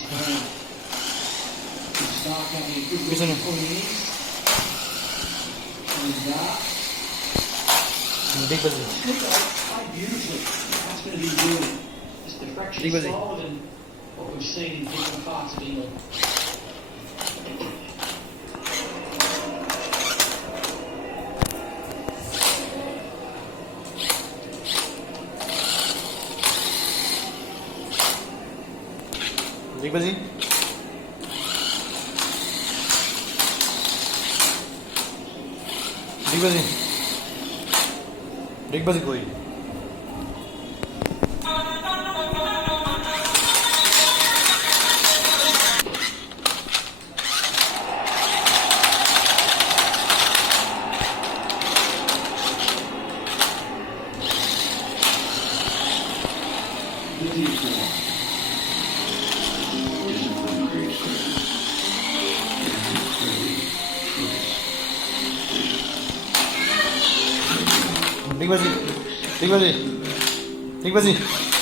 his hand. Stark having a good Listen. look pulling in. And Big buzzy. played beautifully. That's going to be good. Just a fraction Big buzzy. slower than what we've seen in different parts of England. Big buzzy. Big buzzy. Big buzzy कोई. Big buzzy. Big buzzy. Big buzzy.